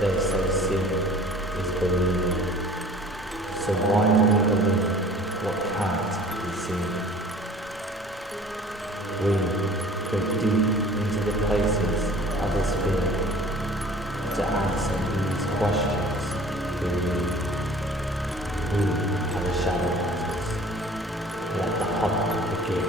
They say seeing is believing. So why do we believe what can't be seen? We go deep into the places others fear. To answer these questions, we are the shadow hunters. Let the hunt begin.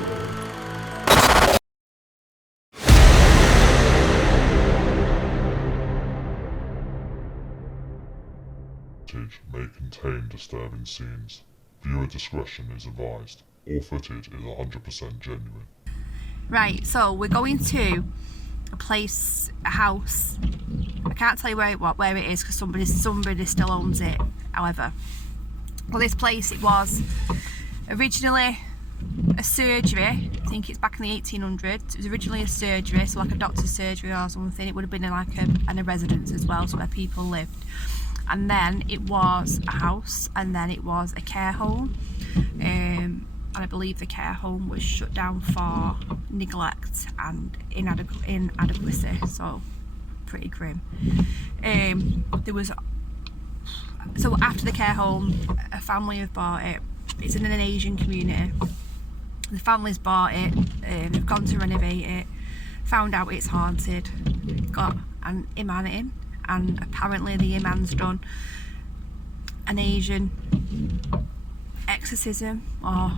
May contain disturbing scenes. Viewer discretion is advised. All footage is 100% genuine. Right, so we're going to a place, a house. I can't tell you where it is because somebody still owns it. However, well, this place, it was originally a surgery. I think it's back in the 1800s. It was originally a surgery, so like a doctor's surgery or something. It would have been like a residence as well, so where people lived. And then it was a house, and then it was a care home. And I believe the care home was shut down for neglect and inadequacy, so pretty grim. So after the care home, a family have bought it. It's in an Asian community. The family's bought it, they've gone to renovate it, found out it's haunted, got an imam in, and apparently the imam's done an Asian exorcism, or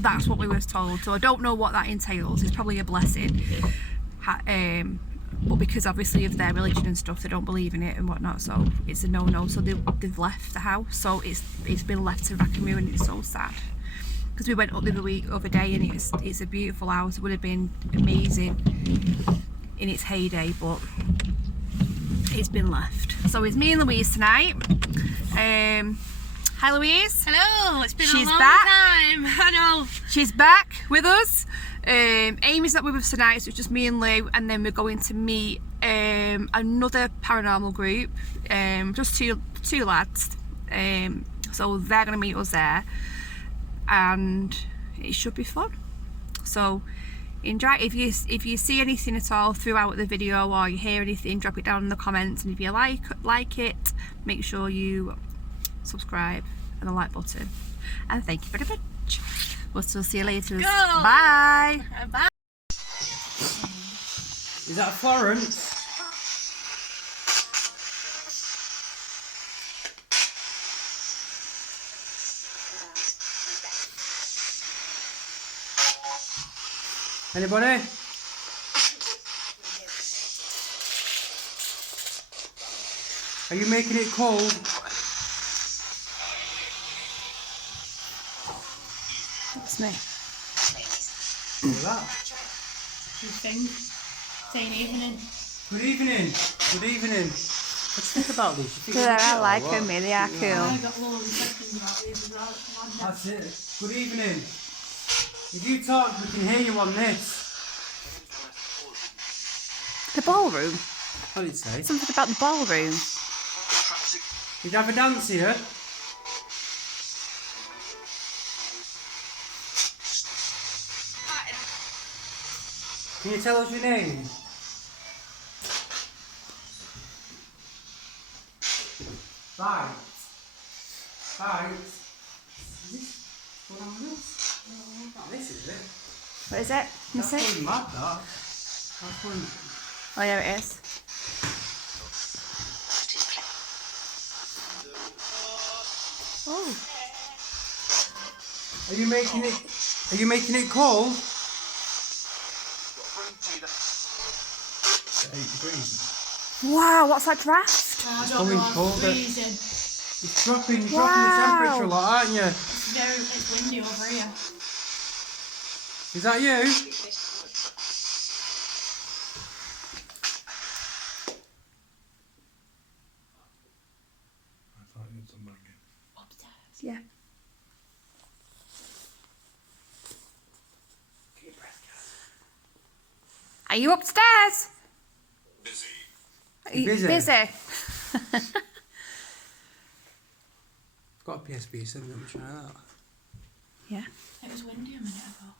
that's what we were told. So I don't know what that entails. It's probably a blessing, but because obviously of their religion and stuff, they don't believe in it and whatnot, so it's a no-no. So they've left the house, so it's been left to rack and ruin, and it's so sad. Because we went up the other day, and it's a beautiful house. It would have been amazing in its heyday, but it's been left. So it's me and Louise tonight. Hi Louise. Hello, it's been a long back. time. I know. She's back with us. Amy's not with us tonight, so it's just me and Lou, and then we're going to meet another paranormal group, just two lads. So they're going to meet us there, and it should be fun. So enjoy. If you see anything at all throughout the video, or you hear anything, drop it down in the comments, and if you like it, make sure you subscribe and the like button, and thank you very much. We'll still see you later. Go. Bye. Bye. Is that Florence? Anybody? Are you making it cold? It's me. What's that? Good thing. Saying evening. Good evening. Good evening. What do you think about these? You think Yeah, they're I good like or what? them, they are I cool. got loads of questions about these as well. That's it. Good evening. If you talk, we can hear you on this. The ballroom. What did it say? Something about the ballroom. Did you have a dance here? Can you tell us your name? Right. Is this what I'm doing? Not this, is it? What is it? Can you That's see? going mad, that. That's going... Oh yeah, it is. Oh. Are you making it cold? 8 degrees. Wow, what's that draft? I don't Coming know, I'm colder. freezing. It's dropping the Wow. temperature a lot, aren't you? It's windy over here. Is that you? I thought you had some banging. Upstairs. Yeah. Keep your breath, Are you upstairs? Busy. Are you Busy. busy? I've got a PSP 7, let me try that. Yeah. It was windy a minute ago.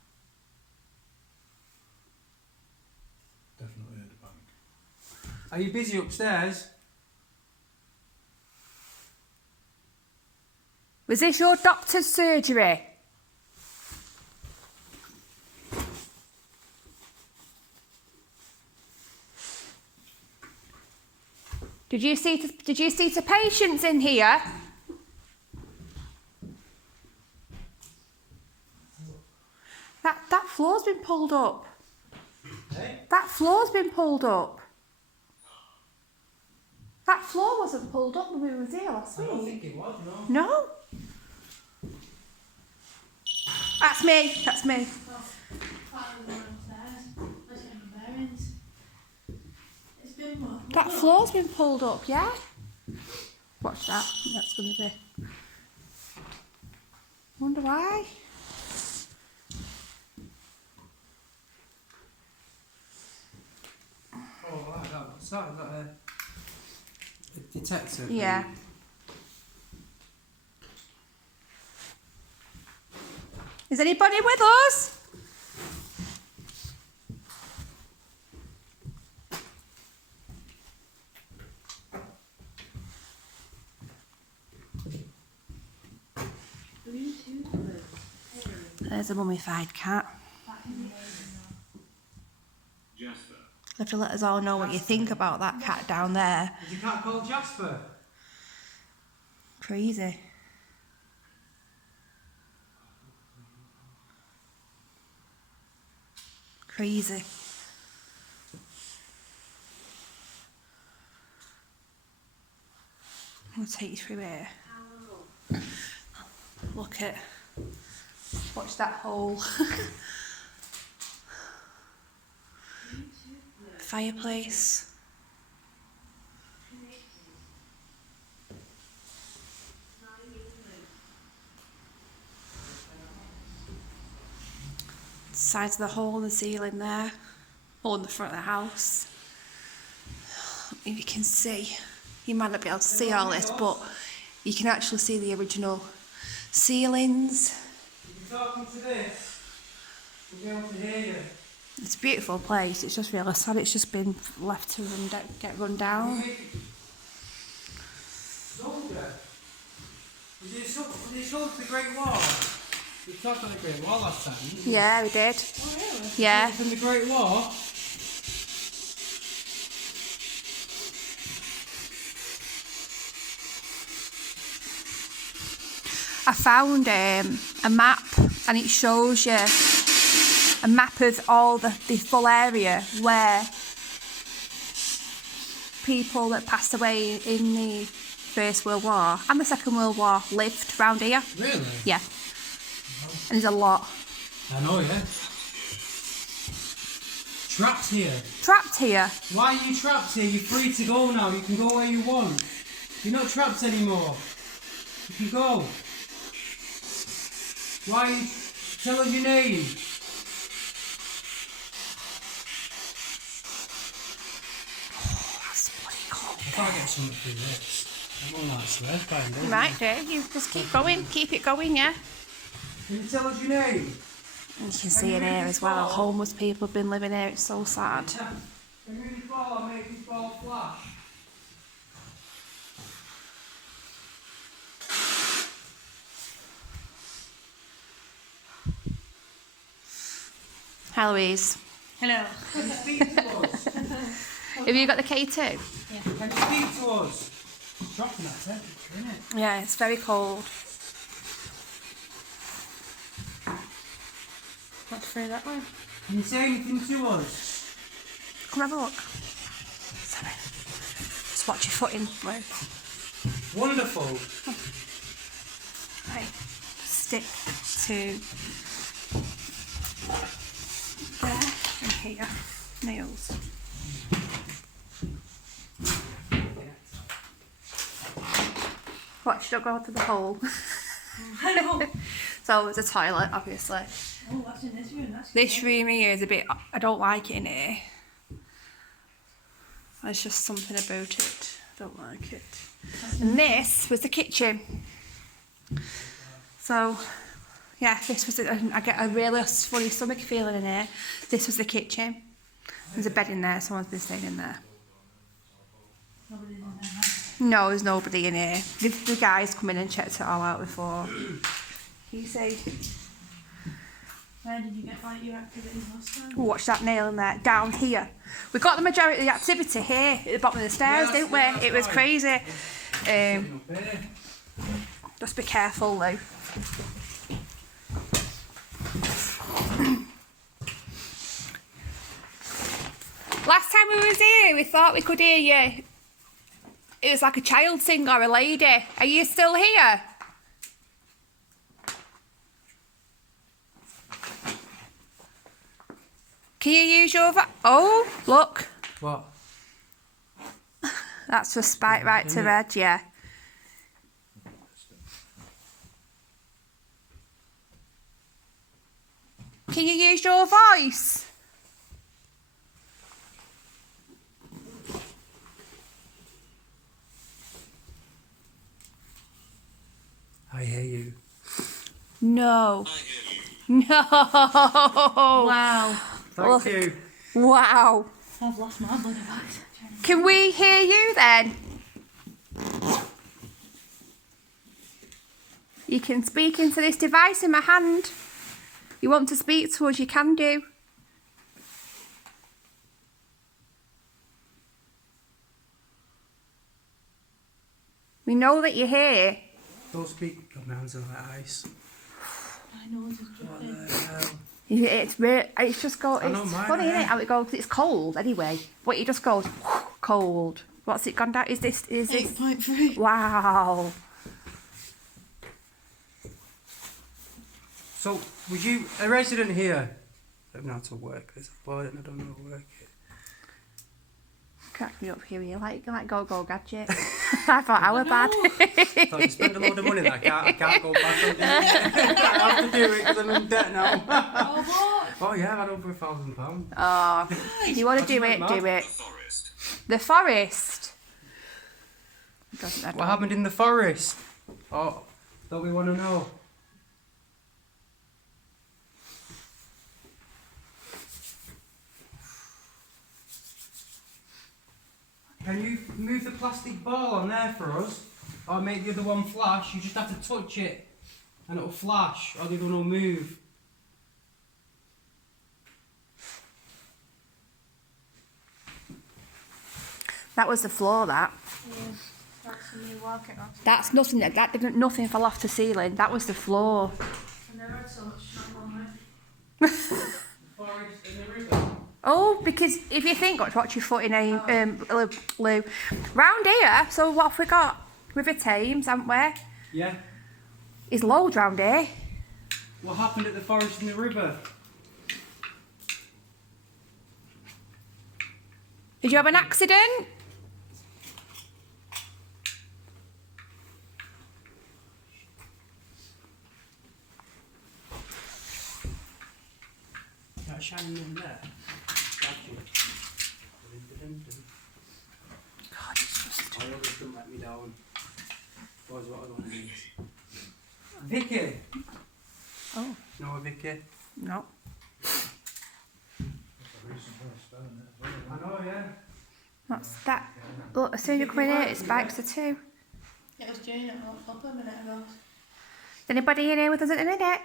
Definitely heard a bang. Are you busy upstairs? Was this your doctor's surgery? Did you see to patients in here? That floor's been pulled up. Hey? That floor's been pulled up. That floor wasn't pulled up when we were here last I don't week. think it was, no. No. That's me. That's me. It's been what? That floor's been pulled up, yeah? Watch that. That's going to be... Wonder why. Oh, right, what's that? Is that a detector? Yeah. Is anybody with us? There's a mummified cat. You have to let us all know what you think about that cat down there. Is your cat called Jasper? Crazy. Crazy. I'm going to take you through here. Look at... Watch that hole. Fireplace. Sides of the hole in the ceiling there. Hole in the front of the house. If you can see, you might not be able to see all this, but you can actually see the original ceilings. If you're talking to this, we'll be able to hear you. It's a beautiful place. It's just really sad. It's just been left to get run down. Older. Was it showed the Great Wall? We talked about the Great Wall last time, didn't we? Yeah, we did. Oh, really? Yeah. From the Great Wall? I found a map, and it shows you a map of all the full area where people that passed away in the First World War and the Second World War lived round here. Really? Yeah. And there's a lot. I know, yeah. Trapped here. Trapped here. Why are you trapped here? You're free to go now. You can go where you want. You're not trapped anymore. You can go. Why are you... Tell us your name. That's bloody cold. If I get something through this, I'm on that swear by and You might do. You just keep going. Keep it going, yeah. Can you tell us your name? And you can see it here as well. Homeless people have been living here. It's so sad. Can you really fall or make this ball flash? Hi, Louise. Hello. Can you speak to us? Have you got the K2? Can you speak to us? It's dropping that temperature, isn't it? Yeah, it's very cold. Not through that way. Can you say anything to us? Come have a look. Sorry. Just watch your footing. Right. Wonderful. Right. Stick to there and here. Nails. Watch, don't go to the hole. I know. So there's a toilet, obviously. Oh, what's in this room? That's This room here is a bit... I don't like it in here. There's just something about it. I don't like it. And this was the kitchen. So, yeah, this was... I get a really funny stomach feeling in here. This was the kitchen. There's a bed in there. Someone's been staying in there. Nobody's in there. No, there's nobody in here. The guys come in and checked it all out before. You see? Where did you get like your activities last time? Watch that nail in there. Down here. We got the majority of the activity here at the bottom of the stairs, didn't we? It was crazy. Just be careful though. Last time we was here, we thought we could hear you. It was like a child sing or a lady. Are you still here? Can you use your oh, look. What? That's just spike right to red, yeah. Can you use your voice? I hear you. No. No. Wow. Thank you. Wow. I've lost my bloody voice. Can we hear you then? You can speak into this device in my hand. You want to speak to us, you can do. We know that you're here. Don't speak. God, my hands are like ice. My nose is dripping. It's just go. I know It's mine, funny, yeah. isn't it? How it goes. It's cold anyway, but it just goes cold. What's it gone down? Is this? 8.3. Wow. So, was you a resident here? I don't know how to work this board and I don't know how to work it. Crack me up here, you like go gadget. I thought I were bad. Thought you spend a load of money that I can't go back on doing it. I have to do it because I'm in debt now. Oh yeah, I've had over £1,000. Oh, you want to do it? Do it. The forest. What happened in the forest? Oh, don't we want to know? Can you move the plastic ball on there for us? Or make the other one flash? You just have to touch it and it'll flash or the other one will move. That was the floor. That. Yeah. That's the new walking off. That's nothing. That didn't. Nothing fell off the ceiling. That was the floor. I've never had so much snow on me. Forest in the river. Oh, because if you think, watch your foot in Lou. Round here, so what have we got? River Thames, haven't we? Yeah. Is loads round here. What happened at the forest in the river? Did you have an accident? That shining in there. God, it's just. I always don't let me down. Boys, what I don't need. Vicky! Oh, No, Vicky. no. I know, yeah. What's that? Look, as soon as you come in here, it spikes the two. It was Jane that walked up a minute ago. Is anybody in here with us at the minute?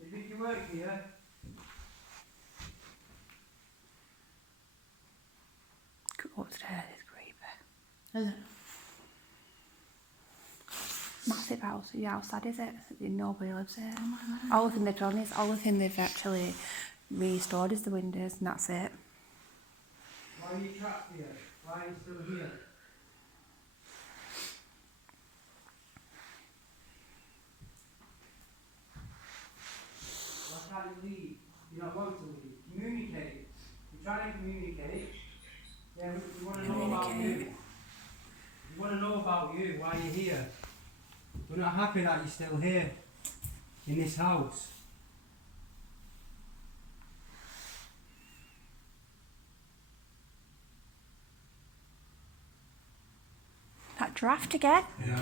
Did Vicky work here? Go upstairs, it's creepy. Is it? Massive house. Yeah, how sad is it? Nobody lives here. All the thing they've done is, all the thing they've actually restored is the windows, and that's it. Why are you trapped here? Why are you still here? Why can't you leave? You don't want to leave. Communicate. You're trying to communicate. Yeah, we want to know about you. We want to know about you, why you're here. We're not happy that you're still here, in this house. That draft again. Yeah.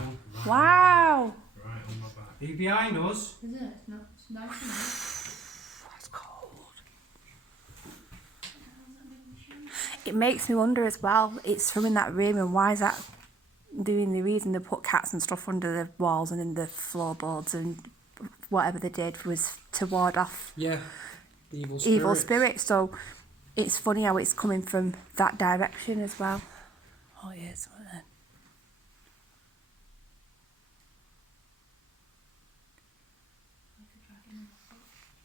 Wow. Right on my back. Are you behind us? Is it? It's not. It's nice. That's cold. Isn't it? it makes me wonder as well, it's from in that room, and why is that doing the reason they put cats and stuff under the walls and in the floorboards, and whatever they did was to ward off Yeah. Evil spirits. evil spirits. So it's funny how it's coming from that direction as well. Oh yes, what then?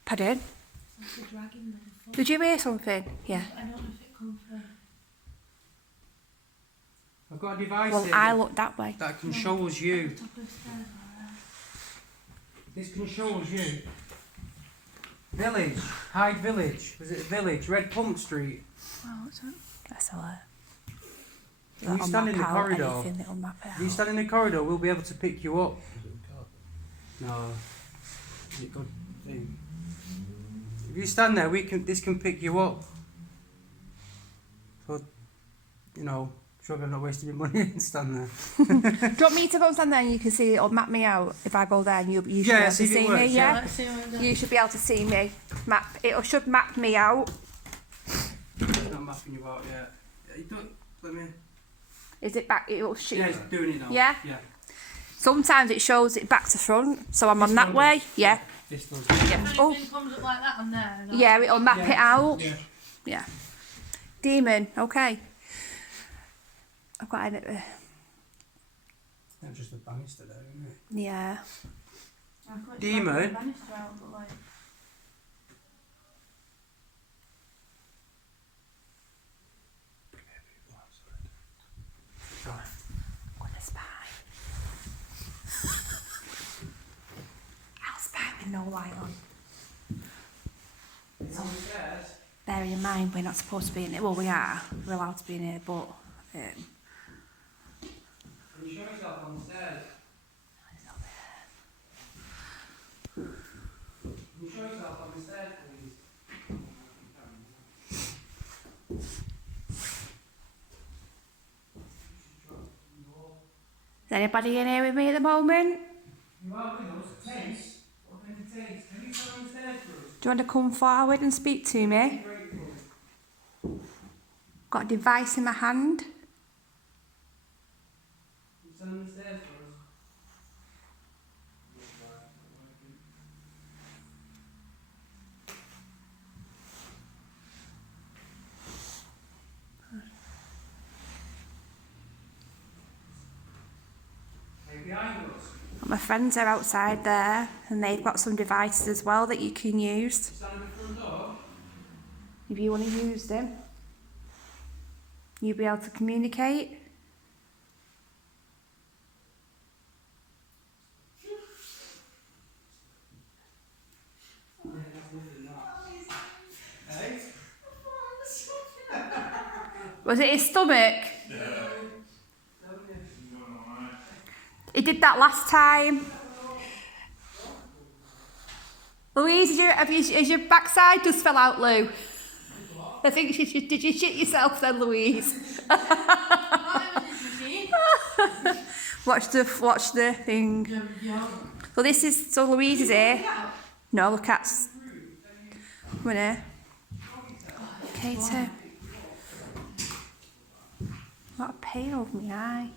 Pardon? Like a dragon with a foot. Did you hear something? Yeah. I don't know if it comes from. I've got a device Well, here I looked that way. that can show us you. Top of the stairs, alright. This can show us you. Village. Hyde Village. Was it Village? Red Pump Street. Oh, what's that? That's a lot. If you stand in the corridor, if you stand in the corridor, we'll be able to pick you up. No. Is it good thing? If you stand there, this can pick you up. So, you know, sure I'm not wasting your money and stand there. Do you want me to go and stand there and you can see it or map me out if I go there and you should be able to see if it see works, me, yeah? Let's see what it does. You should be able to see me. Should map me out. It's not mapping you out yet. Yeah, you don't, let me... Is it back? It'll shoot. Yeah, it's doing it now. Yeah? Yeah. Sometimes it shows it back to front, so I'm on This that one way. does. Yeah. This does. Yeah. If Oh, anything comes up like that on there. Like, yeah, it'll map Yeah. it out. Yeah. Yeah. Demon, okay. I've got it. That's just a banister there, isn't it? Yeah. I thought it's Demon. like a banister out, but like. Sorry. I'm gonna spy. I'll spy with no light on. It's on the stairs. Bearing in mind we're not supposed to be in here. Well, we are. We're allowed to be in here, but Can you show yourself on the stairs? Can you show yourself on the stairs, please? is anybody in here with me at the moment? You are with us. Taste. What kind of taste? Can you show on the stairs for us? Do you want to come forward and speak to me? Grateful. Got a device in my hand. Can you stand on the stairs for us? Hey, behind us. My friends are outside there and they've got some devices as well that you can use Stand at the front door. if you want to use them. You'll be able to communicate. Hey? Was it his stomach? He did that last time. Louise, is your backside just fell out, Lou? I think did you shit yourself then, Louise? Watch the thing. Well, so Louise is here. No, the cat's. Come in here. Kato. Got a pain over my eye.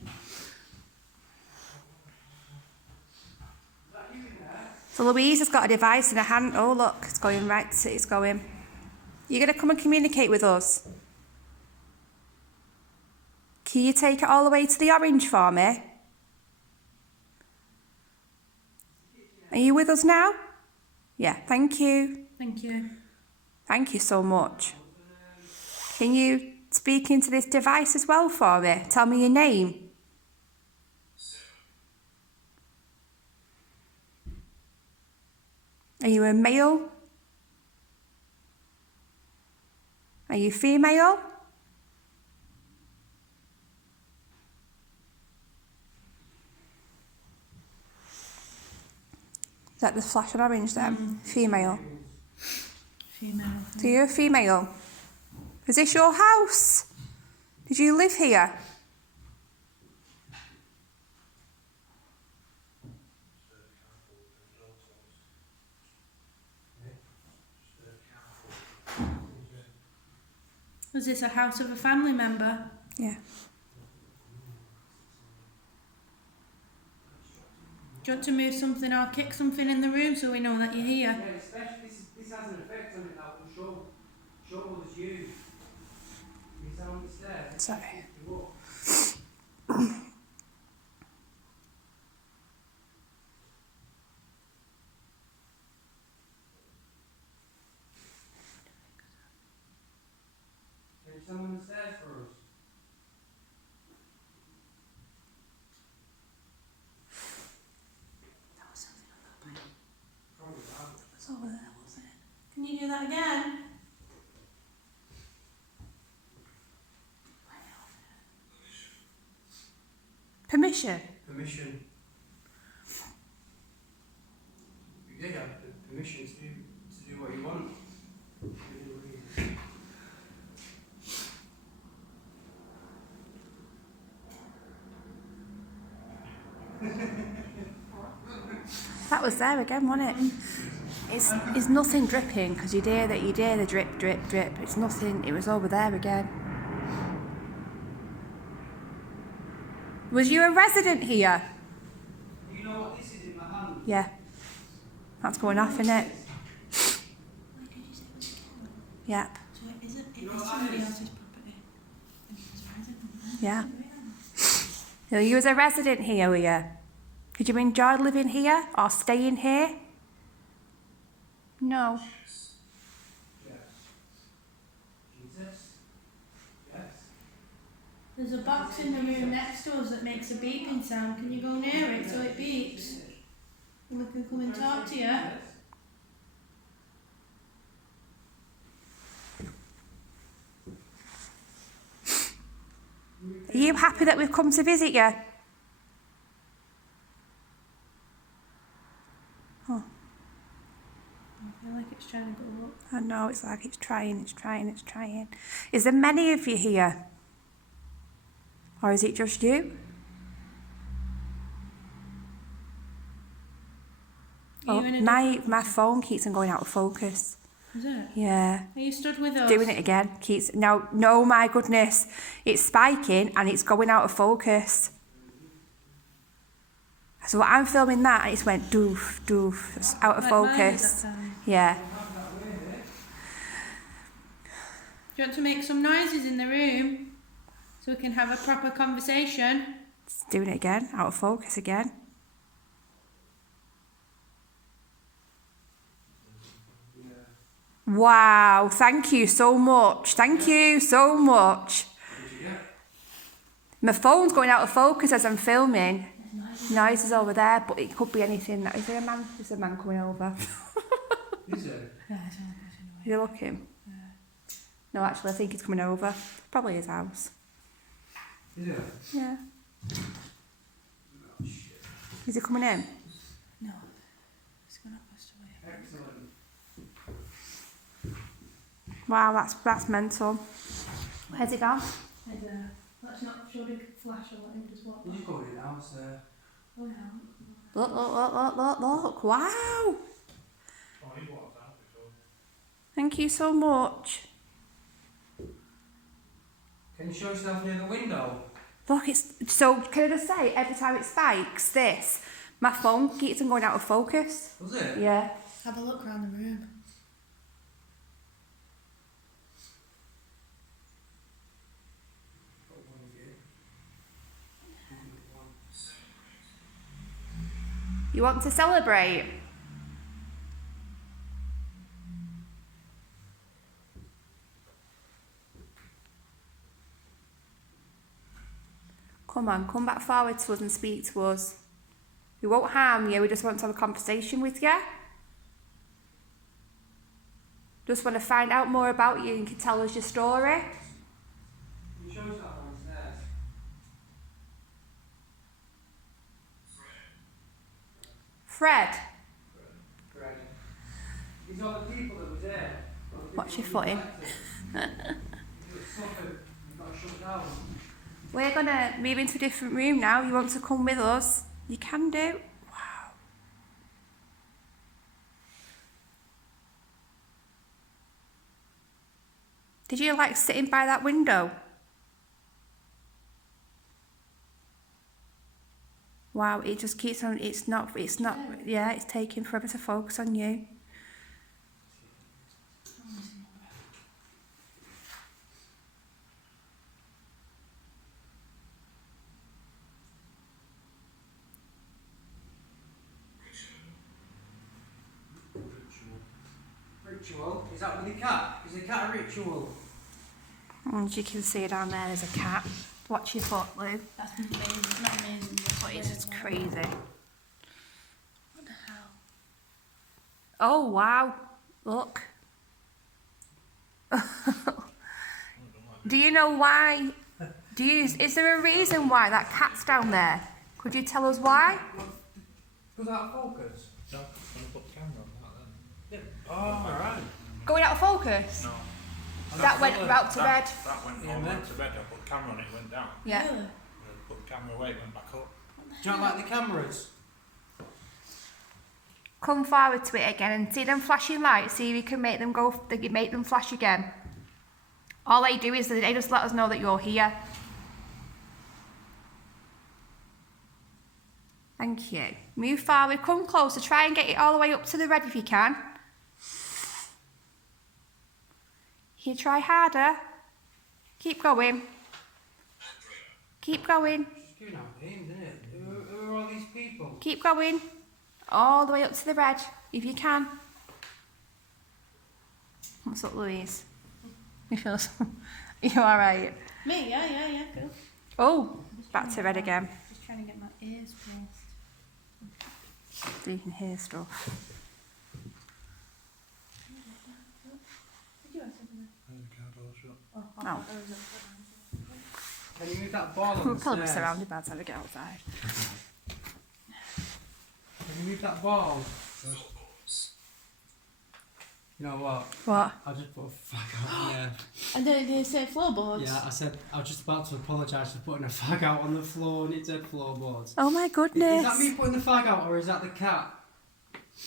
So Louise has got a device in her hand. Oh look, it's going right. It's going. You're going to come and communicate with us? Can you take it all the way to the orange for me? Are you with us now? Yeah, thank you. Thank you. Thank you so much. Can you speak into this device as well for me? Tell me your name. Are you a male? Are you female? Is that the flash on orange then? Female. Female. So you're a female. Is this your house? Did you live here? Was this a house of a family member? Yeah. Do you want to move something or kick something in the room so we know that you're here? Yeah, especially this has an effect on it now. It will show us you. You sound the stairs. It Sorry. picks you up. Can you stand on the stairs for us? That was something on that bed. Probably that. It was over there, wasn't it? Can you do that again? Permission? Permission. You did have the permission to do what you want. That was there again, wasn't it? It's nothing dripping because you hear the drip, drip, drip. It's nothing. It was over there again. Was you a resident here? You know what this is in my hand? Yeah. That's going off, isn't it? Where did you say it was again? Yep. So it is You know what somebody that is? else's property. And it was resident. Yeah. So you was a resident here, were you? Did you enjoy living here or staying here? No. Yes. Jesus. Yes. There's a box in the room next to us that makes a beeping sound. Can you go near it so it beeps? And we can come and talk to you. Yes. Are you happy that we've come to visit you? Oh, I feel like it's trying to go up. I know, it's like it's trying. Is there many of you here? Or is it just you? Are you in a My phone keeps on going out of focus. Is it? Yeah. Are you stood with us? Doing it again. Keeps no, my goodness. It's spiking and it's going out of focus. So I'm filming that and it's went doof, doof, it's out of Like mine did that focus. time. Yeah. Do you want to make some noises in the room so we can have a proper conversation? It's doing it again, out of focus again. Wow, thank you so much. Thank you so much. My phone's going out of focus as I'm filming. Noise is over there, but it could be anything. Is there a man? There's a man coming over. Is it? Yeah, it's all good. Are you looking? Yeah. No, actually, I think he's coming over. Probably his house. Is it? Yeah. Oh, shit. Is he coming in? No, it's gone up us away. Excellent. Wow, that's mental. Where's he gone? Let's not show the flash or let him just walk You by. just go in the house there. Oh, yeah. Look. Wow. Thank you so much. Can you show yourself near the window? Look, it's so. Can I just say, every time it spikes, my phone keeps on going out of focus. Was it? Yeah. Have a look around the room. You want to celebrate? Come on, come back forward to us and speak to us. We won't harm you, we just want to have a conversation with you. Just want to find out more about you and you can tell us your story. Can you show yourself on the stairs? Fred, Fred. These are the people that were there. what's your footing? We're going to move into a different room now. You want to come with us? You can do. Wow. Did you like sitting by that window? Wow, it just keeps on, it's not, yeah, it's taking forever to focus on you. Ritual? Is that with the cat? Is the cat a ritual? And as you can see down there, there's a cat. Watch your foot, Lou. That's amazing. It's not amazing. But it's just crazy. What the hell? Oh, wow. Look. Do you know why? Is there a reason why that cat's down there? Could you tell us why? Was that focus? No, I'm going to put the camera on that then. Oh, alright. Going out of focus? No. That went out to bed. That went Yeah, all man. went to bed. I put the camera on it, it went down. Yeah. Really? I put the camera away, it went back up. Do you not like the cameras? Come forward to it again and see them flashing lights. See if you can make them go. Make them flash again. All they do is they just let us know that you're here. Thank you. Move forward. Come closer. Try and get it all the way up to the red if you can. Can you try harder? Keep going. Keep going. It's giving out names, isn't it? Who are all these people? Keep going. All the way up to the red, if you can. What's up, Louise? You feel you alright? Me? Yeah, cool. Oh, back to red again. Just trying to get my ears pierced. So you can hear stuff. Did you have something? Oh, Oh. Can you move that ball on We'll the probably be stairs? surrounded by the time we get outside. Can you move that ball? You know what? What? I just put a fag out in there. And then they say floorboards? Yeah, I said I was just about to apologise for putting a fag out on the floor and it said floorboards. Oh my goodness. Is that me putting the fag out or is that the cat?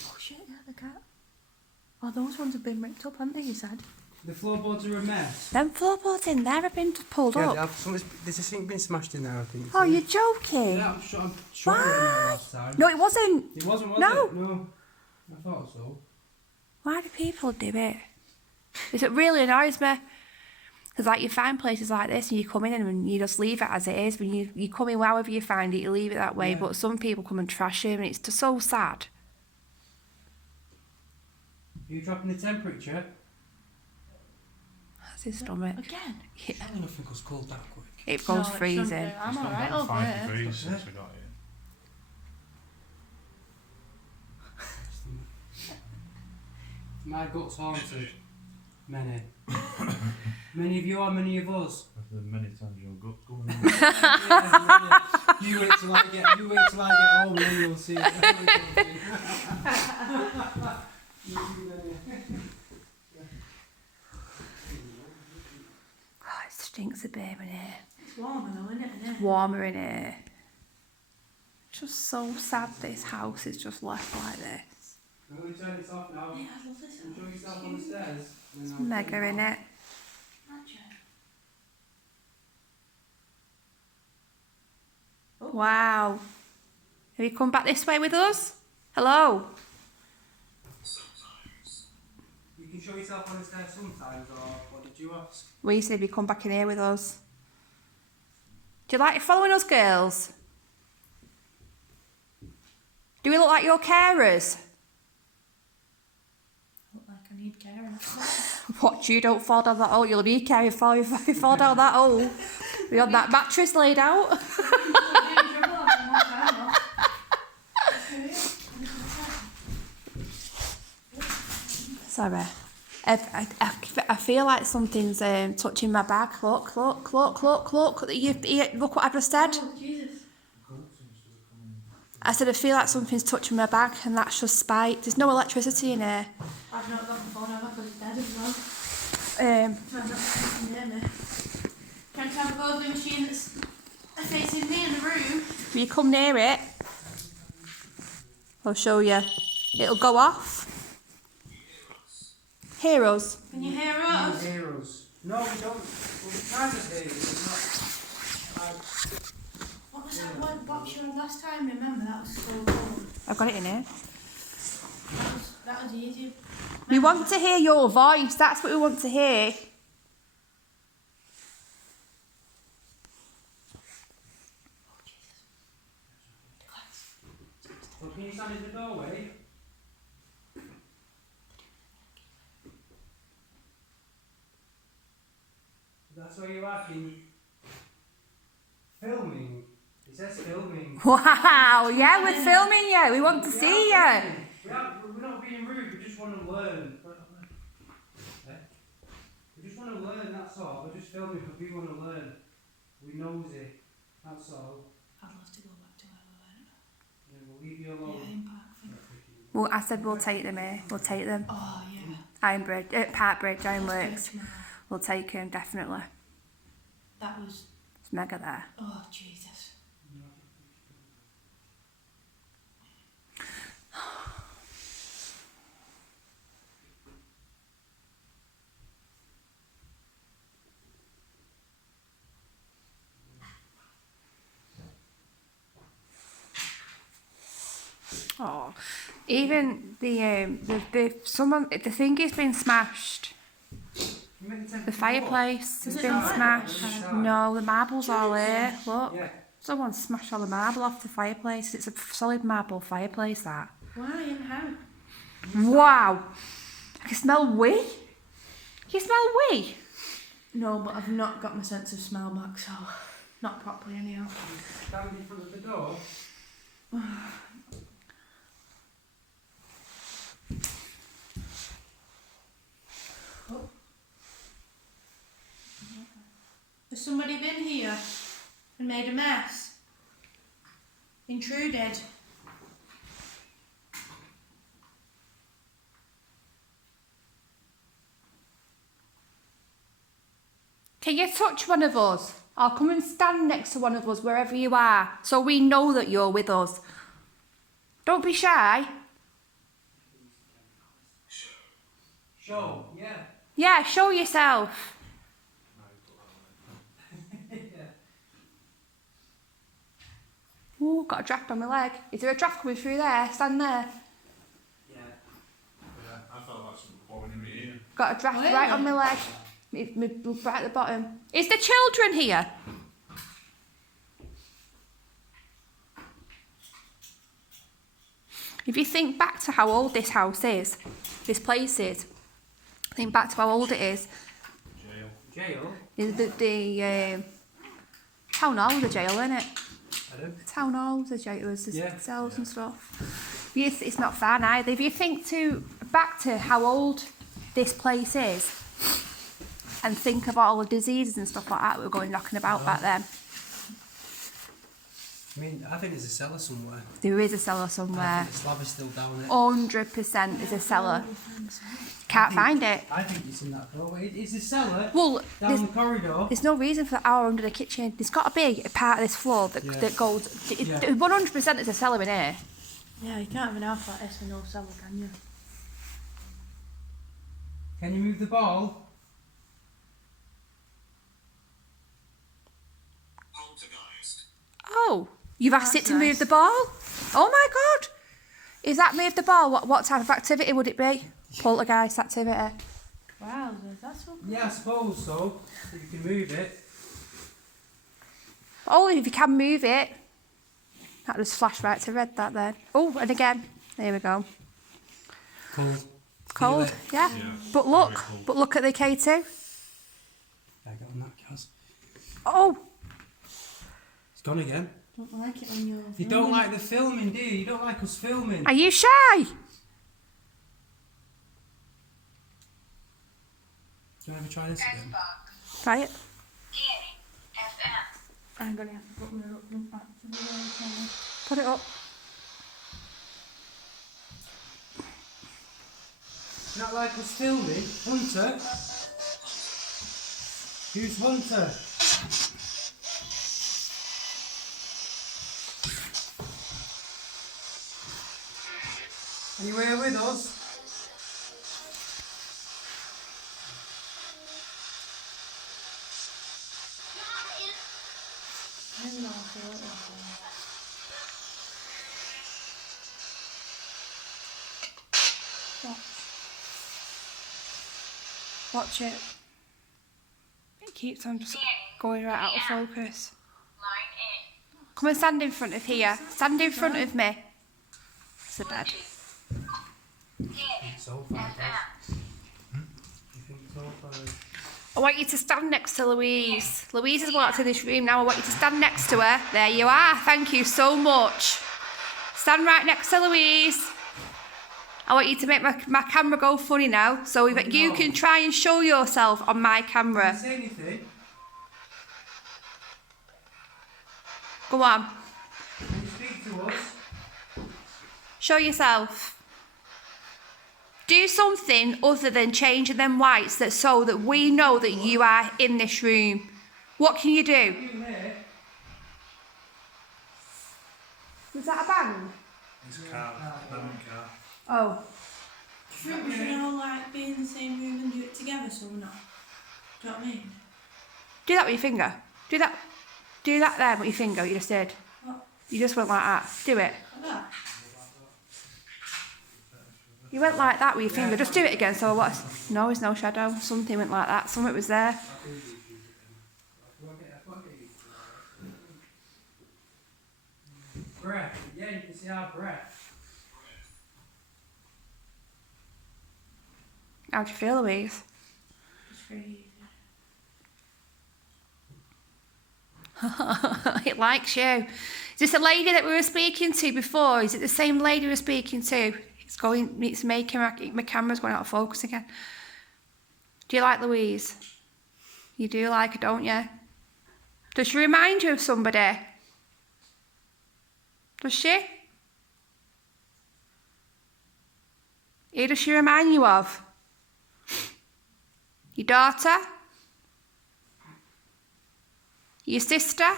Oh shit, yeah, the cat. Oh, those ones have been ripped up, haven't they, you said? The floorboards are a mess. Them floorboards in there have been pulled up. There's a thing been smashed in there, I think. Oh, you're joking? Yeah, I'm sure it was in there last time. No, it wasn't. It wasn't, was No. it? No. I thought so. Why do people do it? It really annoys me. Because like you find places like this and you come in and you just leave it as it is. When you come in, however you find it, you leave it that way. Yeah. But some people come and trash it and it's just so sad. Are you dropping the temperature? That's his stomach. Again? Yeah. I don't think it was cold that quick. It No, goes it freezing. shouldn't do. I'm It's gone alright down over 5 here. degrees since we got here. My gut's haunted. Many. Many of you are, many of us. After the many times your gut's going in. Yeah, many. You wait till I get home and then you'll see it. Oh, it stinks a bit in here. It's warmer though, isn't it? It's warmer in here. It's just so sad this house is just left like this. I'm going to turn this off now. Yeah, I love this. Enjoy yourself on the stairs. It's mega in it. Wow. Have you come back this way with us? Hello? You can show yourself on the stairs sometimes, or what did you ask? We said you come back in here with us. Do you like following us, girls? Do we look like your carers? Look like I need caring. What, you don't fall down that hole? You'll need care if you fall down that hole. We had that mattress laid out. Sorry. I feel like something's touching my back. Look. Look what I just said. Oh, Jesus. I said I feel like something's touching my back and that's just spite. There's no electricity in here. I've not got the phone over because it's dead as well. Um, I'm not near me. Trying to have a go of the machine that's facing me in the room. Will you come near it? I'll show you. It'll go off. Hear us. Can you hear us? Heroes. No, we don't. Well, we kind of do. It's not like. What was that one box you had last time? Remember, that was so cool. I've got it in here. That was easy. We want to hear your voice. That's what we want to hear. Well, can you stand in the doorway? That's where you're asking. Filming. It says filming. Wow, yeah, we're filming you. We want to see you. We're not being rude, we just want to learn. We just want to learn, that's all. We're just filming because we want to learn. We knows it, that's all. I'd love to go back to where we went. Yeah, we'll leave you alone. Yeah, in Park, I think. Well, I said we'll take them here. We'll take them. Oh, yeah. Park Bridge, Iron Let's do it Works. tomorrow. We'll take them, definitely. That was. It's mega there. Oh, Jesus. Oh, even the thing has been smashed. The fireplace has been smashed. No, the marble's all here. Look, Yeah. someone smashed all the marble off the fireplace. It's a solid marble fireplace. That. Why and how? Wow, I can smell wee. You smell wee? No, but I've not got my sense of smell back, so not properly anyhow. Stand in front of the door. Has somebody been here and made a mess? Intruded? Can you touch one of us? I'll come and stand next to one of us wherever you are, so we know that you're with us. Don't be shy. Show, yeah. Yeah, show yourself. Ooh, got a draft on my leg. Is there a draft coming through there? Stand there. Yeah. Yeah, I felt like something blowing in my ear. Got a draft Really? right on my leg. Right at the bottom. Is the children here? If you think back to how old this house is, this place is, think back to how old it is. Jail? The town hall was a jail, isn't it? Pardon? Town hall was a jail, was the Yeah. cells and stuff. It's not far neither. If you think back to how old this place is, and think of all the diseases and stuff like that we were going knocking about back then. I mean, I think there's a cellar somewhere. There is a cellar I somewhere. think the slab is still down there. 100% is a cellar. Can't find it. I think it's in that doorway. It's a cellar Well, down the corridor. there's no reason for our under the kitchen. There's got to be a part of this floor that, Yeah. that goes. Yeah. 100% is a cellar in here. Yeah, you can't have an house like this with no cellar, can you? Can you move the ball? Oh, you've asked That's it to move nice. the ball? Oh my god! Is that move the ball? What type of activity would it be? Poltergeist activity. Wow, that's so cool. Yeah, I suppose so. If you can move it. Oh, if you can move it. That just flashed right to red, that then. Oh, and again. There we go. Cold. Cold, Feel it. yeah. Yeah, But look at the K2. Yeah, get on that, Kaz. Oh, It's gone again. Don't like it when you're. You don't like the filming, do you? You don't like us filming. are you shy? Do you want to try this again? Try it. I'm gonna have to put my up back to the camera. Put it up. You not like us filming? Hunter? Who's Hunter? Are you here with us? don't know if I want that. Watch it. It keeps on just going right out of focus. Come and stand in front of here. Stand in front of me. It's a bed. So far, Dad. You think so far? I want you to stand next to Louise. Louise has walked in this room now. I want you to stand next to her. There you are. Thank you so much. Stand right next to Louise. I want you to make my camera go funny now, so that you can try and show yourself on my camera. Can you say anything? Go on. Can you speak to us? Show yourself. Do something other than changing them whites so that we know that you are in this room. What can you do? You here? Was that a bang? It's a car. Lemon car. Oh. Do you think we should all like be in the same room and do it together so we're not? Do you know what I mean? Do that with your finger. Do that. Do that there with your finger, what you just did. What? You just went like that. Do it. Like that? You went like that with your finger. Just do it again. So what? No, there's no shadow. Something went like that. Something was there. Breath. Yeah, you can see our breath. How do you feel, Louise? It's very It likes you. Is this the lady that we were speaking to before? Is it the same lady we were speaking to? It's making my camera's going out of focus again. Do you like Louise? You do like her, don't you? Does she remind you of somebody? Does she? Who does she remind you of? Your daughter? Your sister?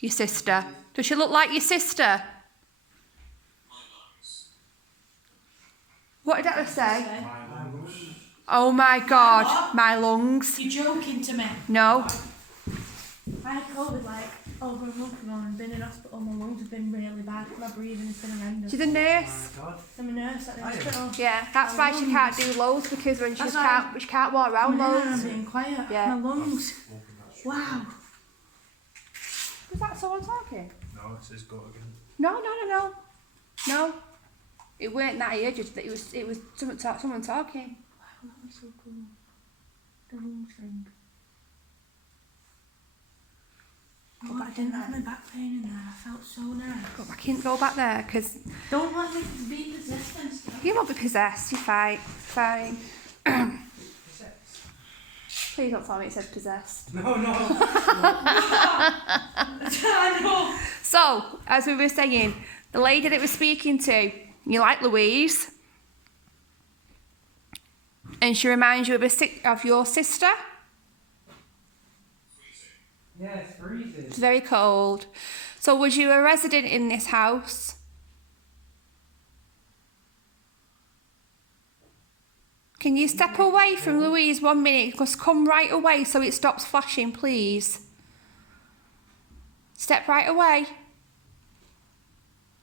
Your sister. Does she look like your sister? What did that say? Oh my God, What? my lungs. You're joking to me. No. I had COVID like over a month ago and been in hospital. My lungs have been really bad. My breathing has been horrendous. She's a nurse. Oh my God. I'm a nurse at the hospital. Yeah, that's why she can't do loads because when That's why- she can't walk around I'm loads. being quiet. Yeah. My lungs. Wow. Was that someone talking? No, it says go again. No. It weren't that urgent. It was someone talking. Wow, that was so cool. The lungs thing. Oh, but I didn't have my back pain in there. I felt so nice. Go back in, go back there because Don't let me be possessed and stuff. you won't be possessed. You're fine. Fine. Please don't tell me it says possessed. No, no. I know. So, as we were saying, the lady that we're speaking to, you like Louise, and she reminds you of your sister. Yeah, it's freezing. It's very cold. So, was you a resident in this house? Can you step away from Louise 1 minute? Just come right away so it stops flashing, please. Step right away.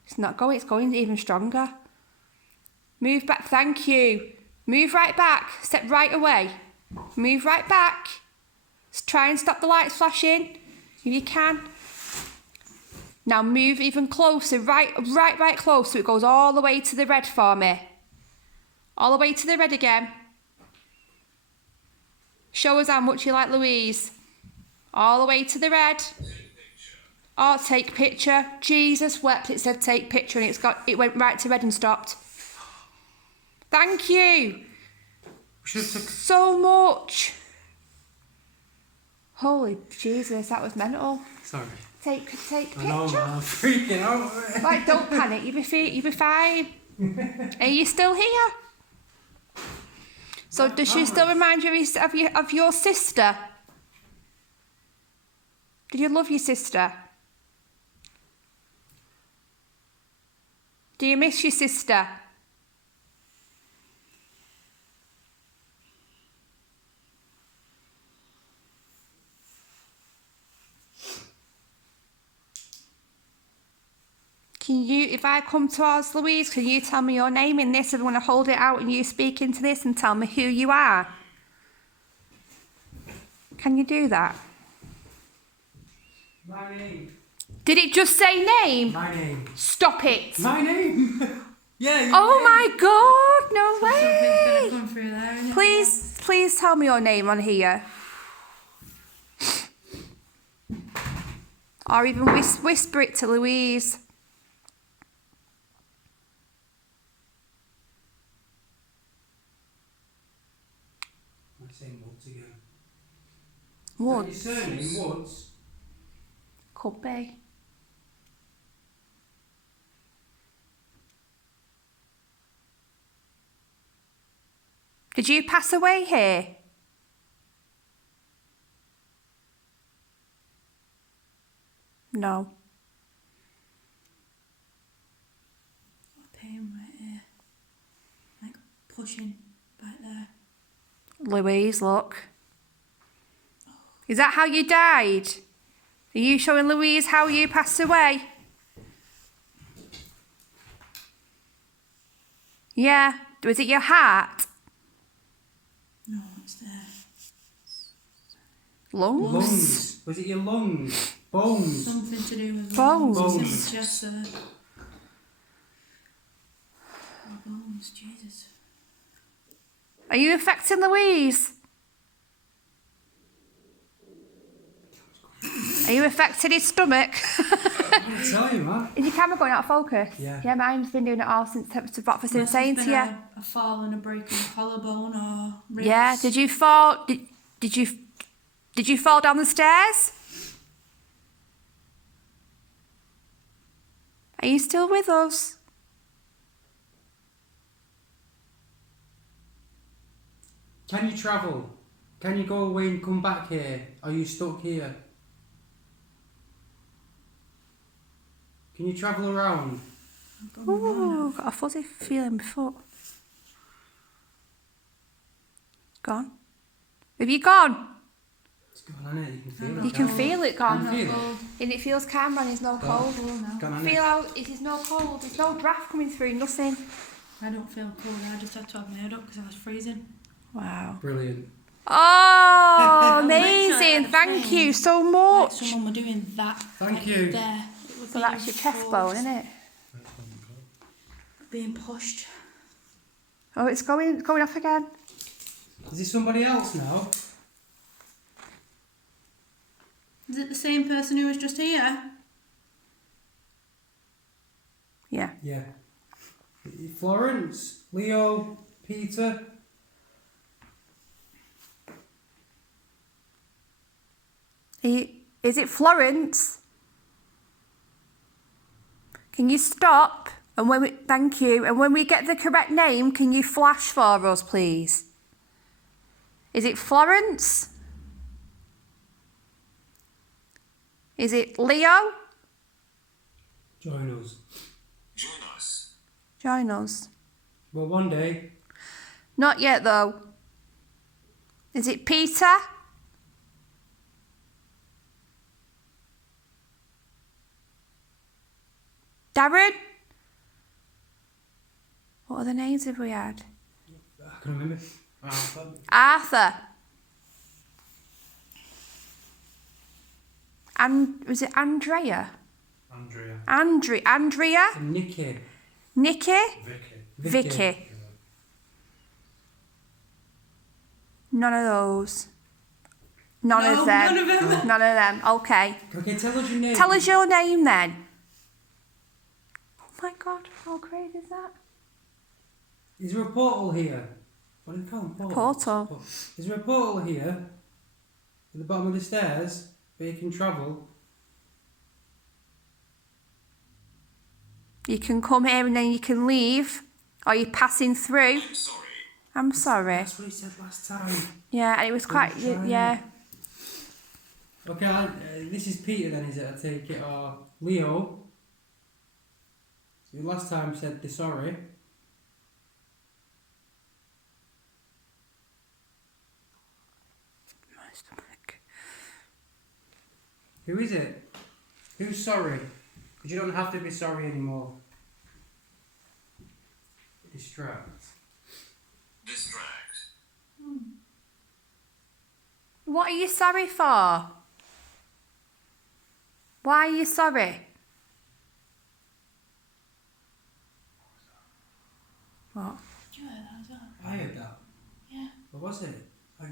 It's not going, it's going even stronger. Move back, thank you. Move right back, step right away. Move right back. Just try and stop the lights flashing, if you can. Now move even closer, right close so it goes all the way to the red for me. All the way to the red again. Show us how much you like Louise. All the way to the red. Oh, take picture. Jesus wept, it said take picture and it went right to red and stopped. Thank you. So much. Holy Jesus, that was mental. Sorry. Take picture. I know, man. I'm freaking out. Like, don't panic, you'll be fine. Are you still here? So does she still remind you of your sister? Did you love your sister? Do you miss your sister? Can you, if I come towards Louise, can you tell me your name in this? I'm going to hold it out and you speak into this and tell me who you are. Can you do that? My name. Did it just say name? My name. Stop it. My name. Yeah. Oh my God, no Something's gonna way. come through there, isn't it? Please tell me your name on here. Or even whisper it to Louise. I'm saying Woods again. Woods. Is that your surname, Woods? Could be. Did you pass away here? No. Pain right here. Like pushing back there. Louise, look. Is that how you died? Are you showing Louise how you passed away? Yeah. Was it your heart? No, it's there. Lungs? Lungs. Was it your lungs? Bones. Something to do with Bones. It's in my chest there. Oh, bones, Jesus. Are you affecting Louise? Are you affecting his stomach? I tell you, man. Is your camera going out of focus? Yeah. Yeah, mine's been doing it all since breakfast and saying to you. A fall and a breaking collarbone or ribs. Yeah. Did you fall? Did you fall down the stairs? Are you still with us? Can you travel? Can you go away and come back here? Are you stuck here? Can you travel around? Ooh, got a fuzzy feeling before. Gone. Have you gone? It's gone, isn't it? You can feel it. You can feel it gone. Can you feel it? And it feels calm and there's no cold. Gone, hasn't Feel it? how it is no cold. There's no draft coming through. Nothing. I don't feel cold. I just had to have my head up because I was freezing. Wow. Brilliant. Oh, Literally, amazing! I Thank you pain. so Like much. someone were doing that. Thank like you. There. It was So that's your chest bone, isn't it? being pushed. Oh, it's going off again. Is it somebody else now? Is it the same person who was just here? Yeah. Yeah. Florence, Leo, Peter. Is it Florence? Can you stop? And thank you. And when we get the correct name, can you flash for us, please? Is it Florence? Is it Leo? Join us. Join us. Well, one day. Not yet, though. Is it Peter? Darren? What other names have we had? I can remember. Arthur. Was it Andrea? Andrea? And Nikki. Nikki? Vicky. Vicky. None of those. None of them. None of them. None of them. Okay. Okay, tell us your name. Tell us your name then. Oh my God, how great is that? Is there a portal here? What do you call them? Portal. Is there a portal here? At the bottom of the stairs where you can travel? You can come here and then you can leave. Or you're passing through. I'm sorry. That's what he said last time. Yeah, and it was quite, trying. yeah. Okay, this is Peter then, is it? I take it, or Leo. So last time said they're sorry. My stomach. Who is it? Who's sorry? But you don't have to be sorry anymore. Distract. What are you sorry for? Why are you sorry? What? Did you hear that as well? I heard that. Yeah. What was it? Like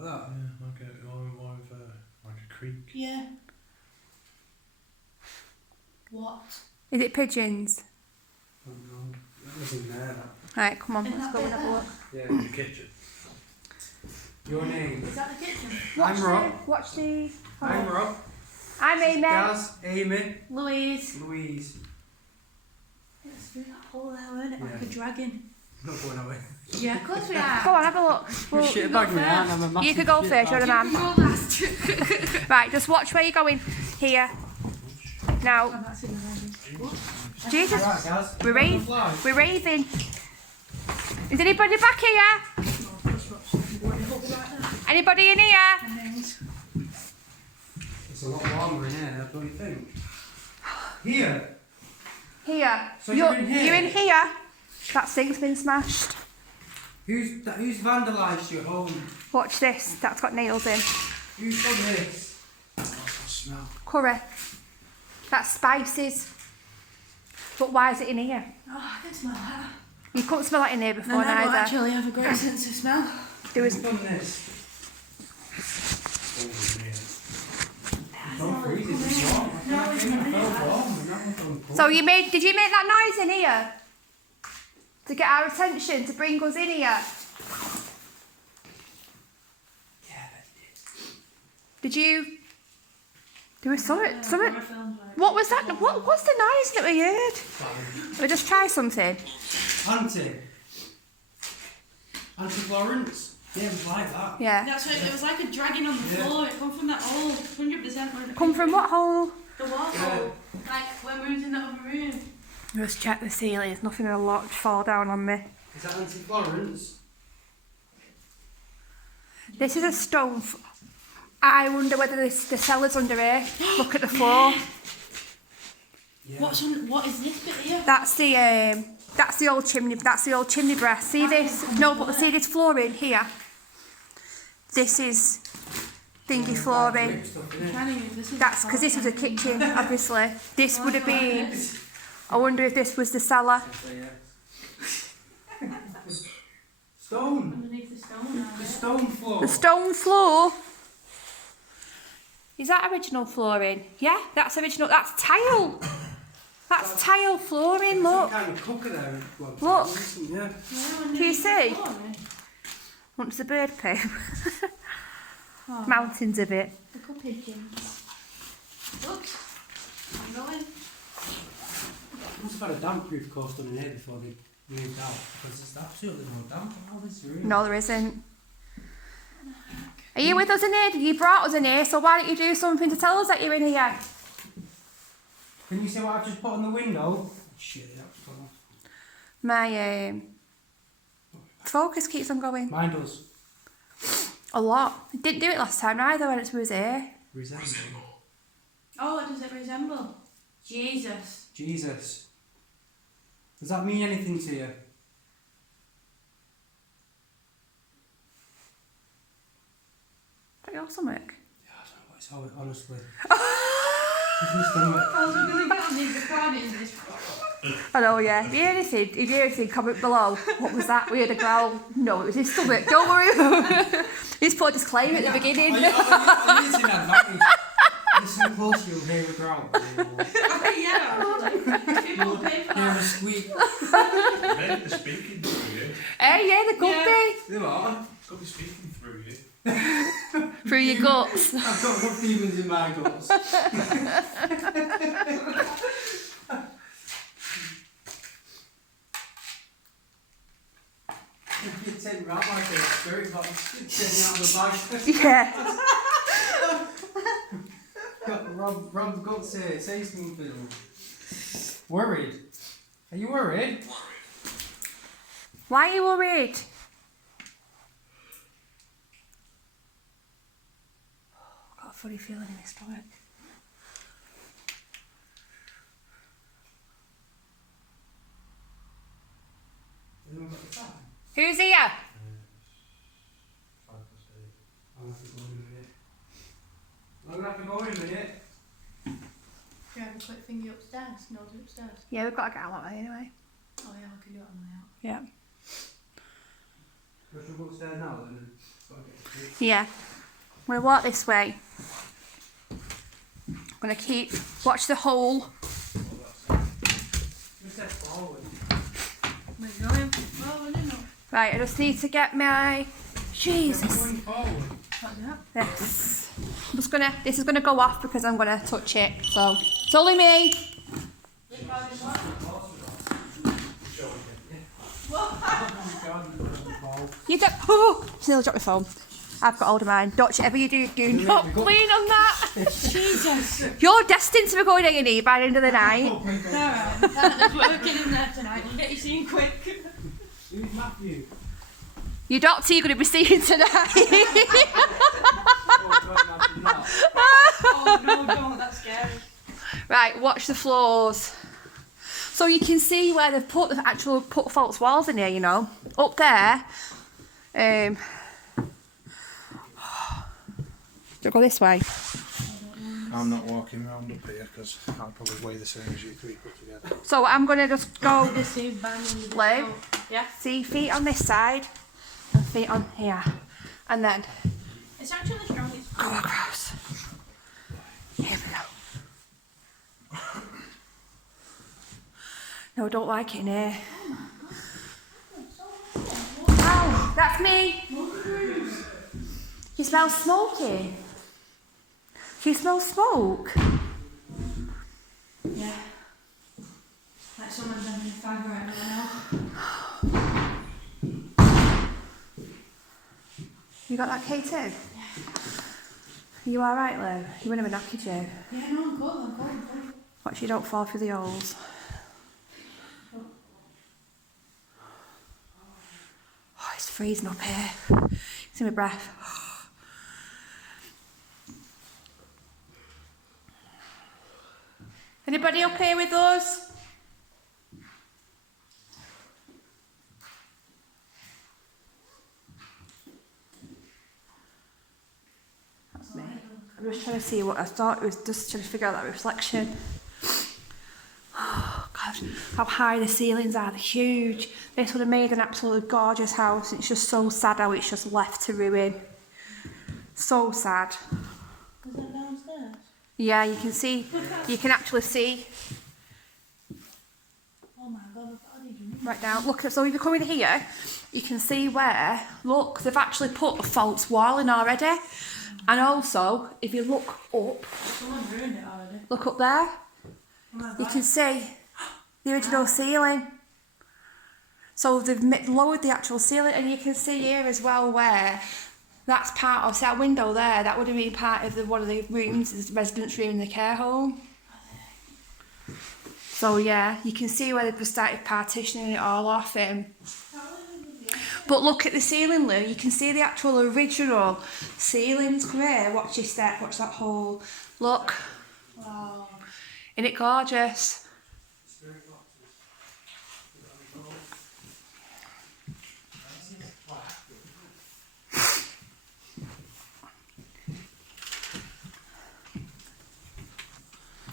that? Yeah, like a creek. Yeah. What? Is it pigeons? Oh no. That wasn't there. That. Right, come on, Is let's that go and bit have a look. Yeah. In the kitchen. Your name? Is that the kitchen? I'm Rob. Watch the... I'm Rob. I'm Amy. Gaz, Amy, Louise. Louise. It's through that hole there, isn't it? Like Yeah. a dragon. Not going away. Yeah, of course we are. Go on, have a look. Well, Shit you bag go me, first. I'm a massive you could go shit first, you're bag. the man. You go last. Right, just watch where you're going. Here. Now, Oh, that's in the room. Jesus, Right, Gaz. we're You wanna raving. fly? We're raving. Is anybody back here? Anybody in here? It's a lot warmer in here, don't you think? Here. Here. So you're in here? You're in here. That sink's been smashed. Who's vandalised your home? Watch this. That's got nails in. Who's done this? What's that smell? Curry. That's spices. But why is it in here? Oh, I can smell that. You couldn't smell that in here before And I don't neither. actually have a great sense of smell. There was Who's done this? Don't freeze it, it's warm. No, it's not in It's here. warm, and that one's on cold. So did you make that noise in here? To get our attention, to bring us in here? Yeah, that did. Did you? There was something. Horror films, like- What was that? What's the noise that we heard? We'll just try something. Auntie Florence? Yeah, it was like that. Yeah. That's what it was like a dragon on the Yeah. floor. It come from that hole, 100%. Come from what hole? The wall hole. Like when we was in the other room. Just check the ceiling. There's nothing a lot to fall down on me. Is that Auntie Florence? This is a stone. I wonder whether the cellar's under here. Look at the floor. Yeah. What is this bit here? That's the old chimney. That's the old chimney breast. See this? No, but see this flooring here. This is thingy flooring. Brick stuff, innit? Trying to use this as That's a because this was a part. kitchen, obviously. This would have been. I wonder if this was the cellar. So, yeah. Stone. Underneath the stone now. The stone floor. The stone floor. Is that original flooring? Yeah, that's original. That's tile. That's tile flooring. Some Look. kind of cooker there. at one time, Look. wasn't it? Yeah. Yeah, Do you see? underneath the floor. Once the bird poo. Mountains of it. Little pigeons. Look. I'm going. Must have had a damp proof course done in here before they moved out. Because there's absolutely no damp in all this room. No, there isn't. Are you with us in here? You brought us in here, so why don't you do something to tell us that you're in here? Can you see what I've just put on the window? Shit, that's gone off. My focus keeps on going. Mine does. A lot. It didn't do it last time either when it was here. Resemble. Oh, what does it resemble? Jesus. Jesus. Does that mean anything to you? Is that your stomach? Yeah, I don't know what it's all, honestly. It's my stomach. I was going to get on these recordings this. I know, yeah. If you hear anything, comment below. What was that? We had a growl. No, it was his stomach. Don't worry. He's put a disclaimer at the beginning. I'm using advantage. Listen close, you'll hear a growl. Yeah, people pay for Hear a that. squeak. Maybe they're speaking through you. Hey, yeah, they could be. They are. Could be speaking through you. Through your guts. I've got enough demons in my guts. You take me out like a spirit box, take me out of the bag. Yeah. Got Rob's guts here, say something. Worried? Are you worried? Why are you worried? I've got a funny feeling in my stomach. haven't got the time. Who's here? I'll have to go in a minute. I'm gonna have to go in a minute. Do you have a quick thingy upstairs? No, it's upstairs. Yeah, we've got to get out that way anyway. Oh yeah, we can do it on the way out. Yeah. Should we go upstairs now then? And go and get the key? Yeah. I'm going to walk this way. I'm going to watch the hole. We step forward. Where you going? Forward, isn't it? Right, I just need to get my... Jesus. Going forward. What's that? This. I'm just gonna, this is going to go off because I'm going to touch it. So, it's only me. You don't... Oh! She nearly dropped my phone. I've got hold of mine. Don't you ever you do not lean on that. Jesus. You're destined to be going A&E by the end of the night. Alright, there's working in there tonight. We'll get you seen quick. Who's Matthew? Your doctor you're going to be seeing tonight. Oh no, don't, that's scary. Right, watch the floors. So you can see where they've put false walls in here, you know. Up there. Do I go this way? I'm not walking around up here because I'll probably weigh the same as you three put together. So I'm going to just go Low. yeah, see feet on this side and feet on here. And then It's actually the strongest. go across. Here we go. No, I don't like it in here. Ow, that's me. You smell smoky. Do you smell smoke? Yeah. Like someone's having a fag right now. You got that key too? Yeah. Are you alright, Lou? You wouldn't have knackered you. Yeah, no, I'm cold, I'm cold. Watch you don't fall through the holes. Oh, it's freezing up here. See my breath. Anybody up here with us? That's me. I'm just trying to see what I thought it was, just trying to figure out that reflection. Oh God, how high the ceilings are, they're huge. This would have made an absolutely gorgeous house. It's just so sad how it's just left to ruin. So sad. Is that downstairs? Yeah, you can see, you can actually see Oh my god, I've got a drink. right down. Look, so if you come in here, you can see where, look, they've actually put a false wall in already. And also, if you look up, Someone ruined it already. look up there, Oh my you god. can see the original ceiling. So they've lowered the actual ceiling, and you can see here as well where that's part of, see that window there, that would have been part of one of the rooms, the residence room in the care home. So yeah, you can see where they've just started partitioning it all off. But look at the ceiling, Lou, you can see the actual original ceilings. Come here, watch your step, watch that hole. Look, Wow. isn't it gorgeous?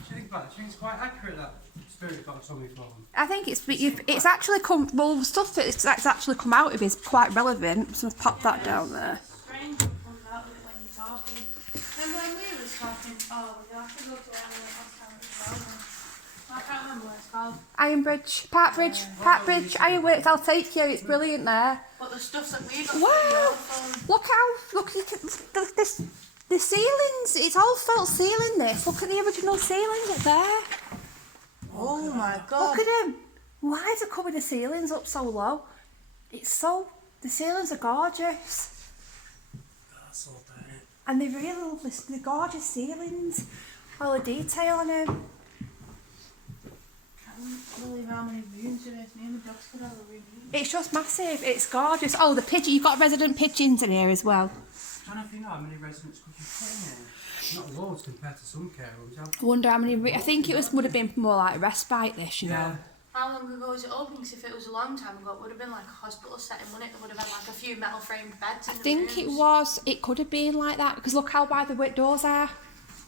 Do you think it's quite accurate that spirit box on me phone? I think it's actually come, well, stuff that's actually come out of it is quite relevant, so I've popped that down there. Strange what comes out of it when you're talking. Remember when we was talking? Oh, we have to go to where we went last time as well. I can't remember what it's called. Ironbridge, Parkbridge, Ironworks, I'll take you, it's brilliant there. But the stuff that we got Wow. from your phone. Look how, look, you can, the ceilings, it's all felt ceiling this. Look at the original ceilings up there. Oh my god. Look at them. Why is it coming the ceilings up so low? It's so, the ceilings are gorgeous. That's all there. And they're really lovely, they're gorgeous ceilings. All the detail on them. I can't believe how many rooms there is. Me and my dogs could have a room. It's just massive, it's gorgeous. Oh, the pigeon, you've got resident pigeons in here as well. I'm trying to think how many residents could you put in here? Not loads compared to some care homes. I wonder how many, I think it would have been more like respite this, you know. Yeah. How long ago was it open? Because if it was a long time ago, it would have been like a hospital setting, wouldn't it? There would have been like a few metal framed beds in I the think rooms. it could have been like that, because look how wide the doors are.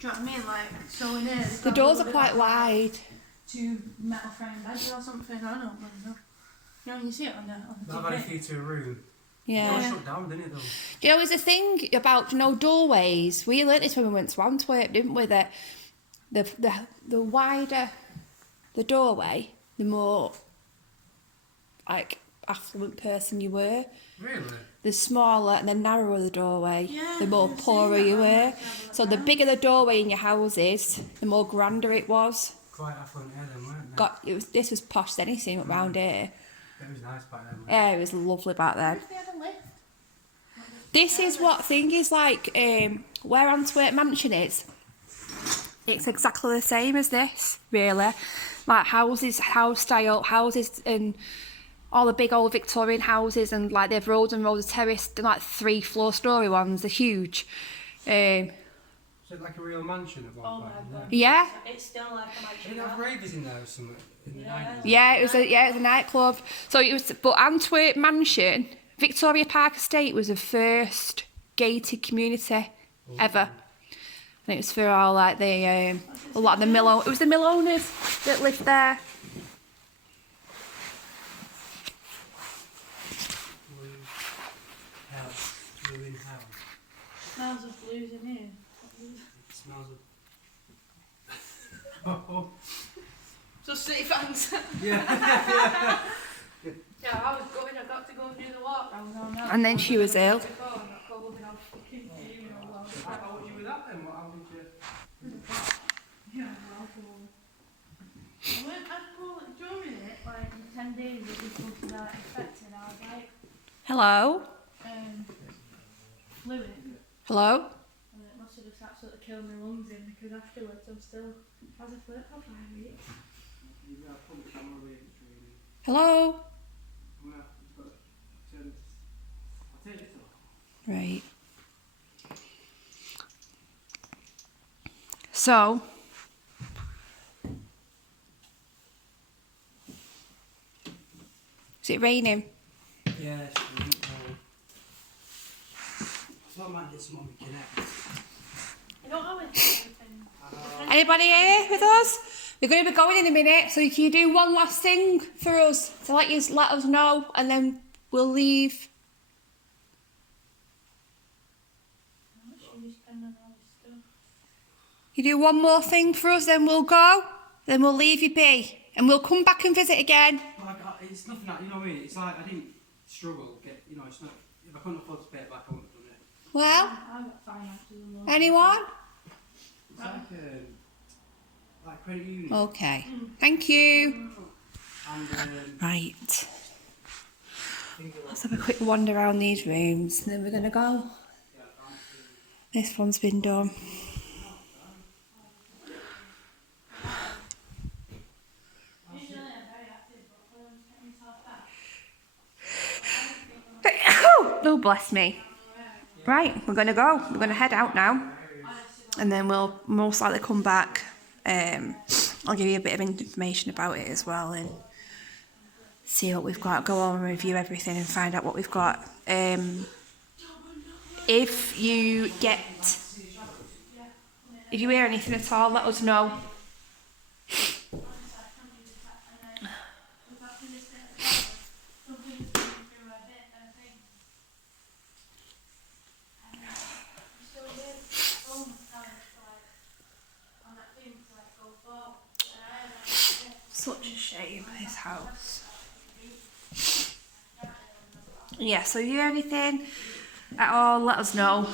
Do you know what I mean? Like, so in here, The doors are quite wide. 2 metal framed beds or something. I don't really know. You know, when you see it on the Not very TV. few to a room. It Yeah. was shut down, didn't it, though? Do you know, there's a thing about, you know, doorways. We learnt this when we went to Antwerp, didn't we? That the wider the doorway, the more like affluent person you were. Really? The smaller and the narrower the doorway, Yeah, the more I've seen poorer that. you I'll were. have to have a look So the around. bigger the doorway in your houses, the more grander it was. Quite affluent here then, weren't they? This was posh as anything around here. It was nice back then. Yeah, it was lovely back then. If they had a lift. This is what thing is like, where Antwerp Mansion is. It's exactly the same as this, really. Like houses, house style, houses and all the big old Victorian houses, and like they've roads and roads of terrace, like 3-4 story ones, they're huge. So it's like a real mansion at one Oh point. my God. Yeah, It's still like a mansion. Did it have ravers in there or something? In the 90s? yeah, it was a nightclub. So it was, but Antwerp Mansion, Victoria Park Estate was the first gated community ever. And it was for all like the a lot of the mill owners. It was the mill owners that lived there. Blue house. Blue in house. Smells of blues in here. It smells of... Oh, Just city fans. yeah. Yeah, I was going, I got to go and do the walk. I was on that. And then she was ill. How old you with that then? How did you... Yeah, I went as poor during it, like in 10 days it was supposed to be like infected. I was like, Hello? fluid. Hello? And it must have just absolutely killed my lungs in, because afterwards I'm still as a flirt for 5 weeks. You got to put the camera away, it's really... Hello? I'm gonna have to turn this... I'll take this off. Right. So, is it raining? Yeah, it's really cold. I thought I might get some on the Connect. I don't always do anything. Anybody here with us? We're going to be going in a minute, so can you do one last thing for us to let us know, and then we'll leave. She's spending all this stuff. You do one more thing for us, then we'll go, then we'll leave you be, and we'll come back and visit again. Well, it's nothing that, you know what I mean? It's like I didn't struggle, you know, it's not, if I couldn't afford to pay it back, I wouldn't have done it. Well, I got finances and all. anyone? It's like credit union. Okay, thank you. And, Right, things are let's have a quick wander around these rooms, and then we're going to go. This one's been done. Usually I'm very active, but when I'm getting myself back. Oh, bless me. Right, we're going to go. We're going to head out now. And then we'll most likely come back. I'll give you a bit of information about it as well, and see what we've got. Go on and review everything and find out what we've got. If you hear anything at all, let us know. Such a shame, this house. Yeah, so if you hear anything at all, let us know.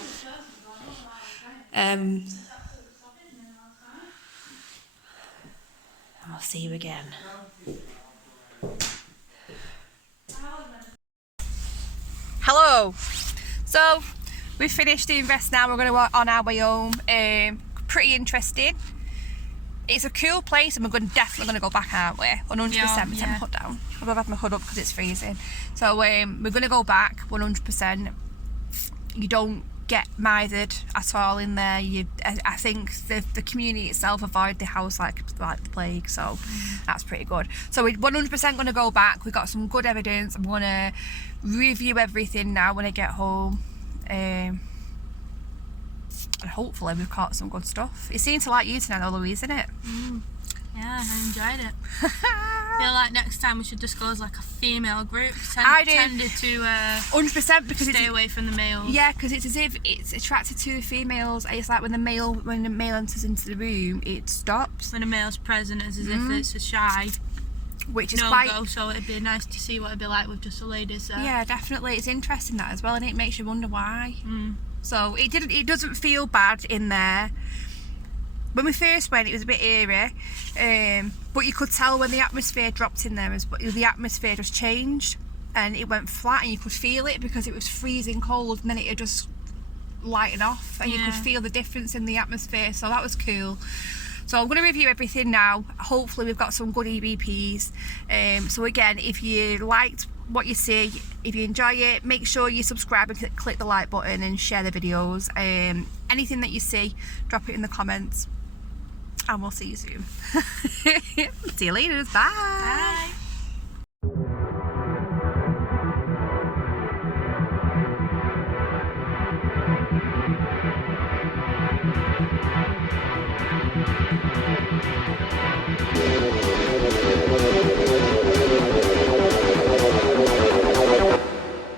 I'll see you again. Hello. So we've finished doing rest now. We're going to go on our way home. Pretty interesting. It's a cool place, and we're definitely going to go back, aren't we? 100%. Yeah. Take my hood down. I've had my hood up because it's freezing. So we're going to go back 100%. You don't get mithered at all in there. I think the community itself avoid the house like the plague, so that's pretty good. So we're 100% going to go back. We've got some good evidence. I'm going to review everything now when I get home, and hopefully we've caught some good stuff. It seemed to like you tonight though, Louise, isn't it? Yeah, I enjoyed it. I feel like next time we should disclose like a female group. I do. Tended to 100% because stay away from the males. Yeah, because it's as if it's attracted to the females. It's like when the male enters into the room, it stops. When a male's present, it's as if it's a shy Which is no-go, so it'd be nice to see what it'd be like with just the ladies there. Yeah, definitely. It's interesting that as well, and it makes you wonder why. So it doesn't feel bad in there. When we first went, it was a bit eerie, but you could tell when the atmosphere dropped in there, the atmosphere just changed and it went flat, and you could feel it because it was freezing cold, and then it had just lightened off, and you could feel the difference in the atmosphere. So that was cool. So I'm going to review everything now. Hopefully we've got some good EVPs. So again, if you liked what you see, if you enjoy it, make sure you subscribe and click the like button and share the videos. Anything that you see, drop it in the comments, and we'll see you soon. See you later. Bye.